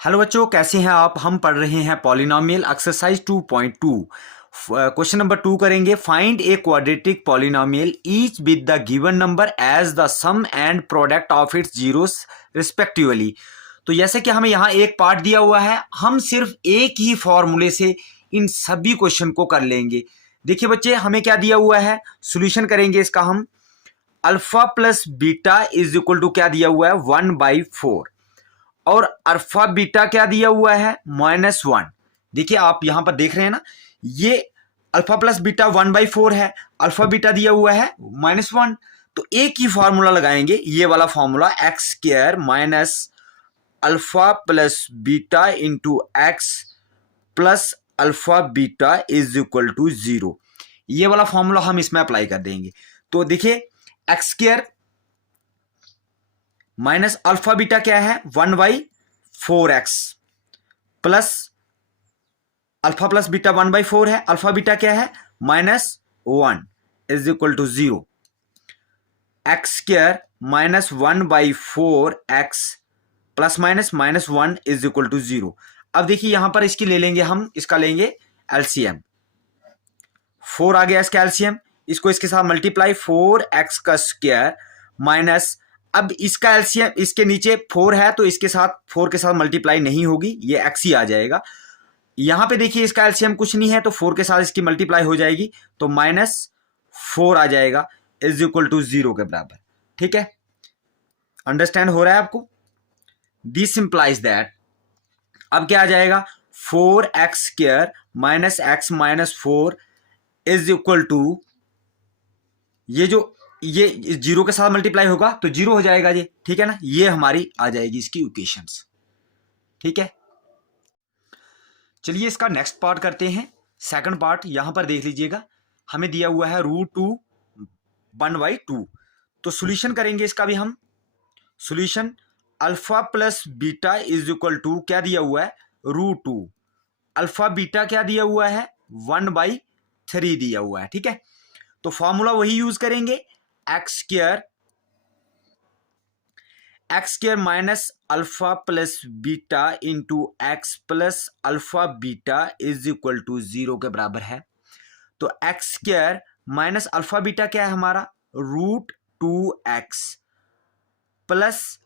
Hello बच्चों, कैसे हैं आप। हम पढ़ रहे हैं पॉलिनोमियल एक्सरसाइज 2.2। क्वेश्चन नंबर 2 करेंगे। Find a quadratic polynomial each with the given number as the sum and product of its zeros respectively. तो जैसे कि हमें यहाँ एक पार्ट दिया हुआ है, हम सिर्फ एक ही फॉर्मूले से इन सभी क्वेश्चन को कर लेंगे। देखिए बच्चे, हमें क्या दिया हुआ है, सोल्यूशन करेंगे इसका हम। Alpha plus beta is equal to क्या दिया हुआ है, 1/4। और अल्फा बीटा क्या दिया हुआ है, -1। देखिए आप यहां पर देख रहे हैं ना, ये अल्फा प्लस बीटा 1/4 है, अल्फा बीटा दिया हुआ है -1। तो एक ही फॉर्मूला लगाएंगे, ये वाला formula x² minus alpha plus beta into x plus alpha beta is equal to 0। ये वाला फॉर्मूला हम इसमें अप्लाई कर देंगे। तो देखिए x² माइनस अल्फा बीटा क्या है, 1/4x plus alpha plus beta 1/4 है, अल्फा बीटा क्या है -1 is equal to 0। x² minus 1/4x plus minus -1 is equal to 0। अब देखिए यहां पर इसकी ले लेंगे हम, इसका लेंगे एलसीएम। 4 आ गया इसका एलसीएम, इसको इसके साथ मल्टीप्लाई 4x का स्क्वायर माइनस, अब इसका एलसीएम इसके नीचे 4 है तो इसके साथ 4 के साथ मल्टीप्लाई नहीं होगी, ये x ही आ जाएगा। यहां पे देखिए इसका एलसीएम कुछ नहीं है तो 4 के साथ इसकी मल्टीप्लाई हो जाएगी, तो -4 आ जाएगा इज इक्वल टू 0 के बराबर। ठीक है, अंडरस्टैंड हो रहा है आपको। दिस इंप्लाइज दैट, अब क्या आ जाएगा, 4x² minus x minus 4 is equal to, ये 0 के साथ मल्टीप्लाई होगा तो 0 हो जाएगा ये। ठीक है ना, ये हमारी आ जाएगी इसकी इक्वेशंस। ठीक है, चलिए इसका नेक्स्ट पार्ट करते हैं। सेकंड पार्ट यहां पर देख लीजिएगा, हमें दिया हुआ है √2 1/2। तो सॉल्यूशन करेंगे इसका भी हम। Solution alpha plus beta is equal to क्या दिया हुआ है, √2। अल्फा बीटा क्या दिया हुआ है, 1/3 दिया हुआ है। ठीक है, तो फॉर्मूला वही यूज करेंगे, x² minus alpha plus beta into x plus alpha beta is equal to 0 के बराबर है। तो x² माइनस अल्फा बीटा क्या है हमारा, √2x प्लस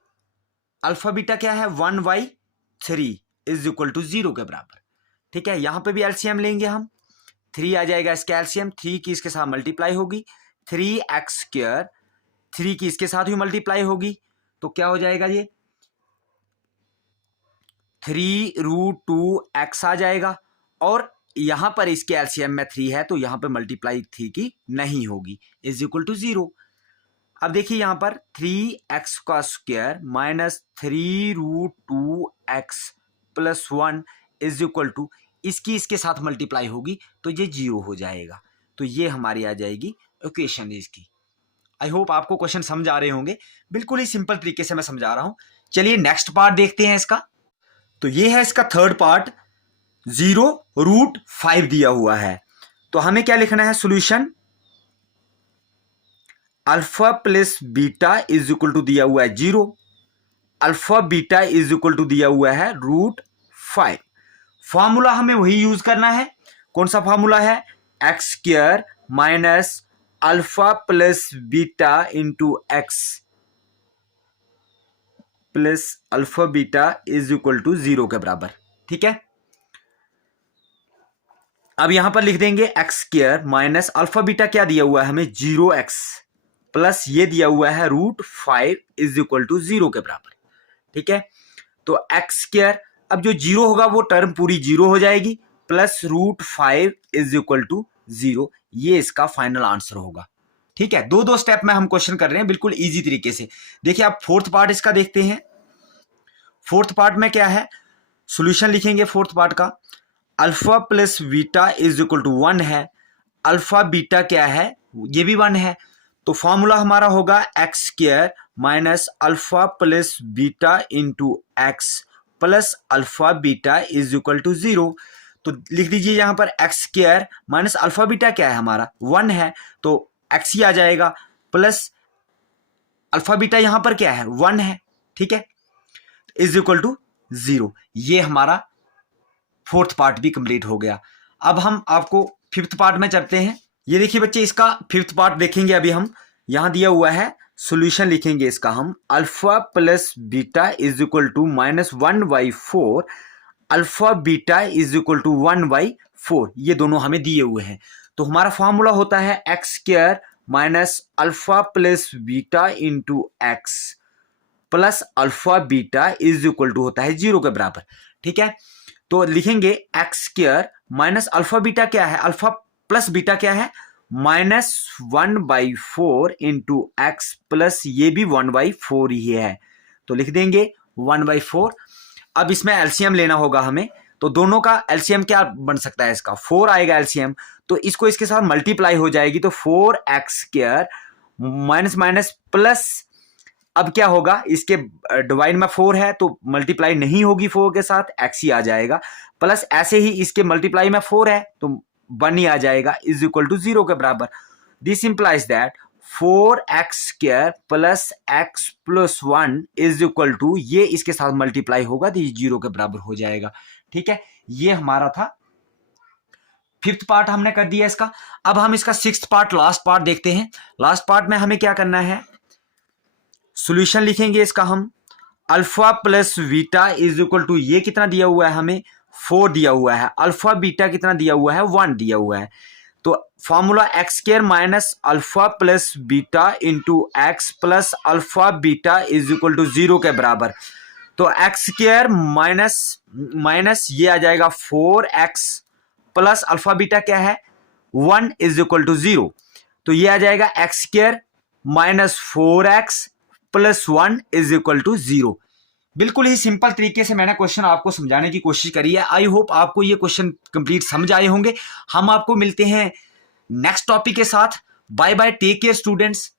अल्फा बीटा क्या है 1/3 इज इक्वल टू 0 के बराबर। ठीक है, यहां पे भी एलसीएम लेंगे हम, 3 आ जाएगा इसका एलसीएम, 3 की इसके साथ मल्टीप्लाई होगी, 3x², 3 की इसके साथ भी मल्टीप्लाई होगी, तो क्या हो जाएगा ये 3√2x आ जाएगा। और यहां पर इसके एलसीएम में 3 है तो यहां पर मल्टीप्लाई 3 की नहीं होगी, इज इक्वल टू 0। अब देखिए यहां पर 3x का स्क्वायर माइनस 3√2x प्लस 1 इज इक्वल टू, इसकी इसके साथ मल्टीप्लाई होगी तो ये 0 हो जाएगा। तो ये हमारी आ जाएगी इक्वेशन इसकी। आई होप आपको क्वेश्चन समझ आ रहे होंगे, बिल्कुल ही सिंपल तरीके से मैं समझा रहा हूं। चलिए नेक्स्ट पार्ट देखते हैं इसका। तो ये है इसका थर्ड पार्ट, 0√5 दिया हुआ है। तो हमें क्या लिखना है, solution alpha plus beta is equal to दिया हुआ है 0, alpha beta is equal to दिया हुआ है √5। फॉर्मूला हमें वही यूज करना है, कौन सा फॉर्मूला है, x² minus alpha plus beta into x plus alpha beta is equal to 0 के बराबर। ठीक है, अब यहां पर लिख देंगे x² माइनस अल्फा बीटा क्या दिया हुआ है हमें, 0x प्लस ये दिया हुआ है √5 इज इक्वल टू 0 के बराबर। ठीक है, तो x², अब जो 0 होगा वो टर्म पूरी 0 हो जाएगी, प्लस √5 इज इक्वल टू 0, ये इसका फाइनल आंसर होगा। ठीक है, दो स्टेप में हम क्वेश्चन कर रहे हैं बिल्कुल इजी तरीके से। देखिए आप फोर्थ पार्ट इसका देखते हैं। फोर्थ पार्ट में क्या है, सॉल्यूशन लिखेंगे फोर्थ पार्ट का, alpha plus beta is equal to 1 है, अल्फा बीटा क्या है, ये भी 1 है। तो फॉर्मूला हमारा होगा x² minus alpha plus beta into x plus alpha beta is equal to 0। तो लिख दीजिए यहां पर x² माइनस अल्फा बीटा क्या है हमारा, 1 है, तो x ही आ जाएगा, प्लस अल्फा बीटा यहां पर क्या है 1 है। ठीक है, इज इक्वल टू 0। ये हमारा फोर्थ पार्ट भी कंप्लीट हो गया। अब हम आपको फिफ्थ पार्ट में चलते हैं। ये देखिए बच्चे, इसका फिफ्थ पार्ट देखेंगे अभी हम। यहां दिया हुआ है, सॉल्यूशन लिखेंगे इसका हम। Alpha plus beta is equal to -1/4, alpha beta is equal to 1/4। ये दोनों हमें दिए हुए हैं। तो हमारा फॉर्मूला होता है x² minus alpha plus beta into x plus alpha beta is equal to होता है 0 के बराबर। ठीक है, तो लिखेंगे x² माइनस अल्फा बीटा क्या है, अल्फा प्लस बीटा क्या है, -1/4 इंटू एक्स प्लस ये भी 1/4 ही है, तो लिख देंगे 1/4। अब इसमें एलसीएम लेना होगा हमें, तो दोनों का एलसीएम क्या बन सकता है, इसका 4 आएगा एलसीएम, तो इसको इसके साथ मल्टीप्लाई हो जाएगी, तो 4x² माइनस माइनस प्लस, अब क्या होगा, इसके डिवाइड में 4 है तो मल्टीप्लाई नहीं होगी 4 के साथ, x ही आ जाएगा, प्लस ऐसे ही इसके मल्टीप्लाई में 4 है तो 1 ही आ जाएगा, इज इक्वल टू 0 के बराबर। This implies that 4x² plus x plus 1 is equal to, ये इसके साथ मल्टीप्लाई होगा तो ये 0 के बराबर हो जाएगा। ठीक है, ये हमारा था फिफ्थ पार्ट, हमने कर दिया इसका। अब हम इसका सिक्स्थ पार्ट, लास्ट पार्ट देखते हैं। लास्ट पार्ट में हमें क्या करना है, सॉल्यूशन लिखेंगे इसका हम। Alpha plus beta is equal to, ये कितना दिया हुआ है हमें, 4 दिया हुआ है, अल्फा बीटा कितना दिया हुआ है, 1 दिया हुआ है, तो formula x² minus alpha plus beta into x plus alpha beta is equal to 0 के बराबर। तो x² माइनस ये आ जाएगा 4x प्लस अल्फा बीटा क्या है 1 इज इक्वल टू 0, तो ये आ जाएगा x² minus 4x plus 1 is equal to 0। बिल्कुल ही सिंपल तरीके से मैंने क्वेश्चन आपको समझाने की कोशिश करी है। आई होप आपको ये क्वेश्चन कंप्लीट समझ आए होंगे। हम आपको मिलते हैं नेक्स्ट टॉपिक के साथ। Bye bye, take care students.